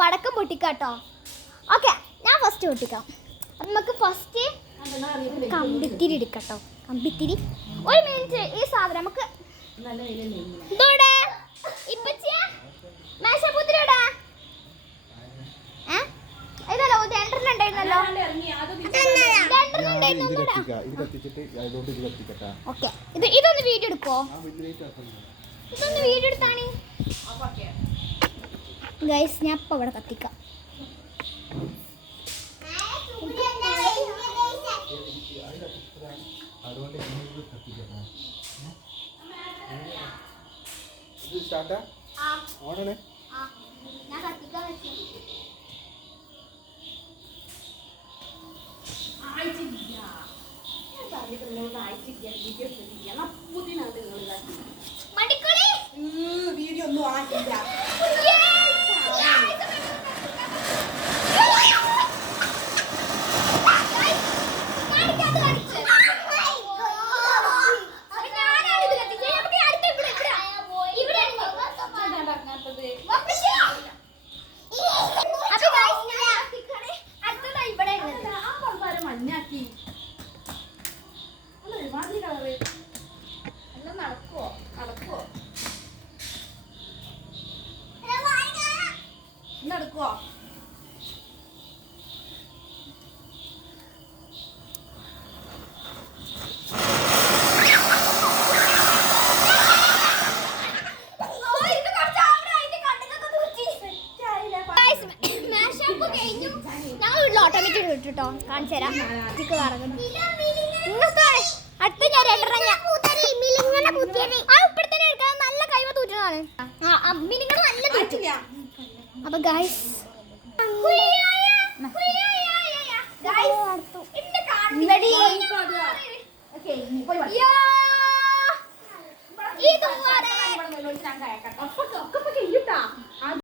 പടക്കം പൊട്ടിക്കാട്ടോ. ഓക്കെ ഞാൻ ഫസ്റ്റ് പൊട്ടിക്കാം. അപ്പം നമുക്ക് ഫസ്റ്റ് കമ്പിത്തിരി എടുക്കട്ടോ. കമ്പിത്തിരി. ഒരു മിനിറ്റ് ഈ സാധനം നമുക്ക് ഇതോടെ ഇപ്പച്ചിയെ? മേശപ്പുത്തിരിയോടെ? ഏ? ഇതല്ലോ രണ്ടെണ്ണം ഉണ്ടായിരുന്നല്ലോ? രണ്ടെണ്ണം ഉണ്ടായിരുന്നു? ഇത് ഒന്നൂടെ. കത്തിക്ക ഇത് കത്തിച്ചിട്ട് അതുകൊണ്ട് ഇത് കത്തിക്കട്ടാ ഓക്കെ ഇത് ഇതൊന്ന് വീഡിയോ എടുക്കോ ഇതൊന്ന് വീഡിയോ എടുത്താണ്? ഗൈസ് ഞാൻ ഇപ്പം അവിടെ കത്തിക്കാം. ആയിട്ടില്ല. ഞാൻ ഇത് ആയിട്ടില്ല. വീഡിയോ സ്റ്റാർട്ടാ ഇന്നത്തെ അടുത്ത ഞാൻ നല്ല തൂറ്റുന്നതാണ് ആ ആ, നല്ല തൂറ്റും. ആയിട്ടില്ല അപ്പൊ ഗൈസ് ഈ ചെയ്യൂട്ടാ